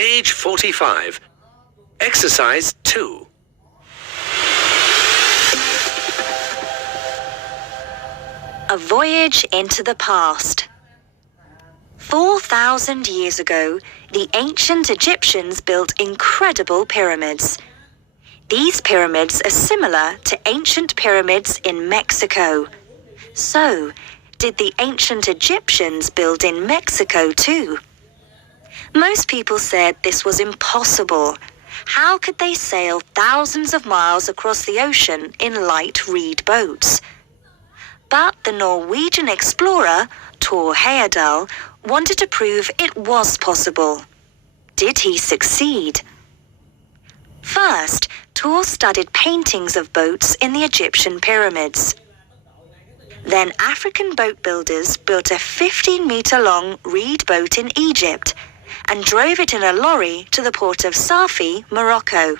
Page 45. Exercise 2. A voyage into the past. 4,000 years ago, the ancient Egyptians built incredible pyramids. These pyramids are similar to ancient pyramids in Mexico. So, did the ancient Egyptians build in Mexico too? Most people said this was impossible. How could they sail thousands of miles across the ocean in light reed boats? But the Norwegian explorer, Thor Heyerdahl, wanted to prove it was possible. Did he succeed? First, Thor studied paintings of boats in the Egyptian pyramids. Then African boat builders built a 15-meter-long reed boat in Egypt and drove it in a lorry to the port of Safi, Morocco.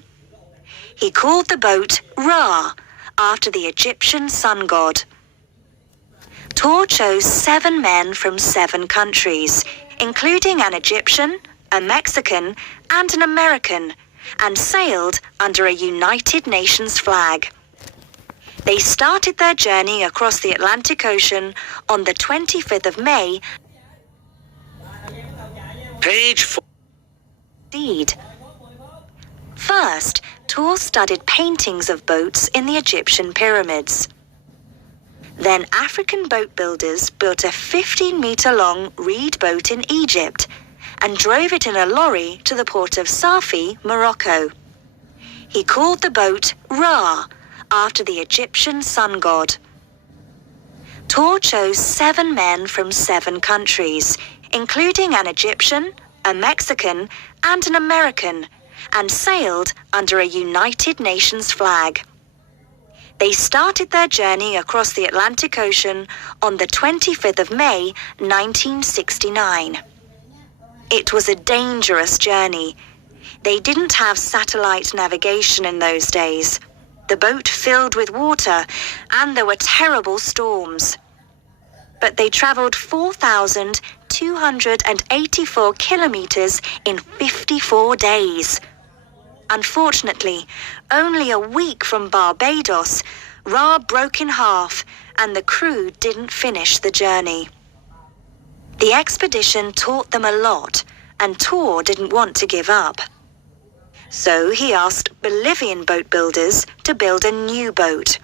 He called the boat Ra, after the Egyptian sun god. Thor chose 7 men from 7 countries, including an Egyptian, a Mexican, and an American, and sailed under a United Nations flag. They started their journey across the Atlantic Ocean on the 25th of May. Page 4. First, Thor studied paintings of boats in the Egyptian pyramids. Then African boat builders built a 15-meter-long reed boat in Egypt and drove it in a lorry to the port of Safi, Morocco. He called the boat Ra, after the Egyptian sun god. Thor chose 7 men from 7 countries, including an Egyptian, a Mexican, and an American, and sailed under a United Nations flag. They started their journey across the Atlantic Ocean on the 25th of May, 1969. It was a dangerous journey. They didn't have satellite navigation in those days. The boat filled with water, and there were terrible storms. But they traveled 4,284 kilometers in 54 days. Unfortunately, only a week from Barbados, Ra broke in half and the crew didn't finish the journey. The expedition taught them a lot, and Thor didn't want to give up. So he asked Bolivian boat builders to build a new boat.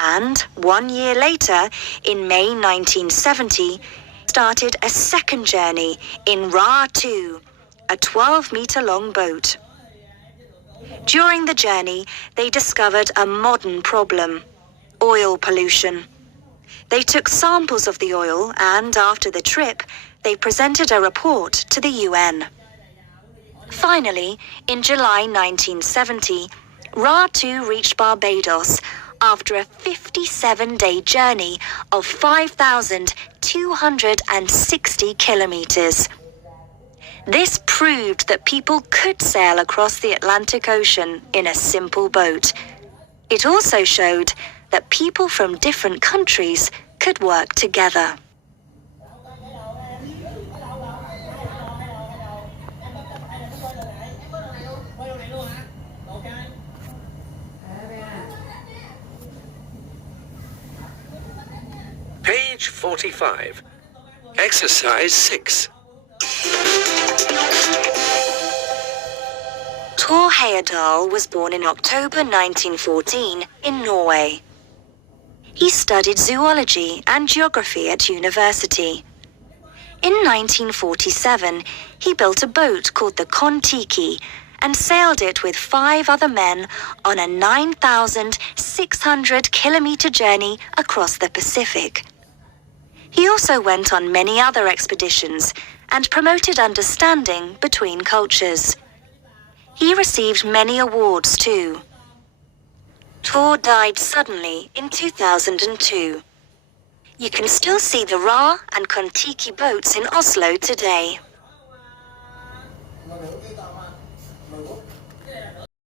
And 1 year later, in May 1970, started a second journey in Ra 2, a 12-meter-long boat. During the journey, they discovered a modern problem: oil pollution. They took samples of the oil and, after the trip, they presented a report to the UN. Finally, in July 1970, Ra 2 reached Barbados after a 57-day journey of 5,260 kilometers. This proved that people could sail across the Atlantic Ocean in a simple boat. It also showed that people from different countries could work together. Page 45. Exercise 6. Thor Heyerdahl was born in October 1914 in Norway. He studied zoology and geography at university. In 1947, he built a boat called the Kon-Tiki and sailed it with 5 other men on a 9,600-kilometer journey across the Pacific. He also went on many other expeditions and promoted understanding between cultures. He received many awards too. Thor died suddenly in 2002. You can still see the Ra and Kon-Tiki boats in Oslo today.